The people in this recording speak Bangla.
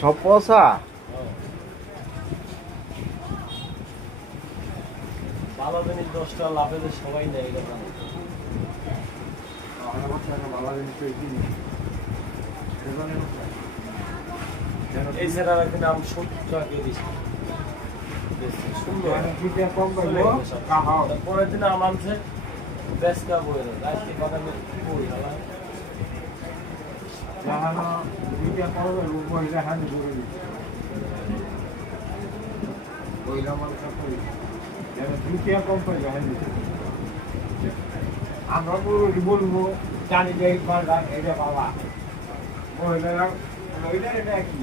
সব পচা। ভালো জিনিস 10টা লাভে যে সবাই নেয় এটা জানো। এই সেটার একদিন আমি 70 টাকা দিয়ে দিচ্ছি। সুন্দর পরের দিন আমানছে বেসকা বইয়ের রাজকে বাগানে কি বই হলা আমরা বলবো জানি যে এটা বাবা এটা কি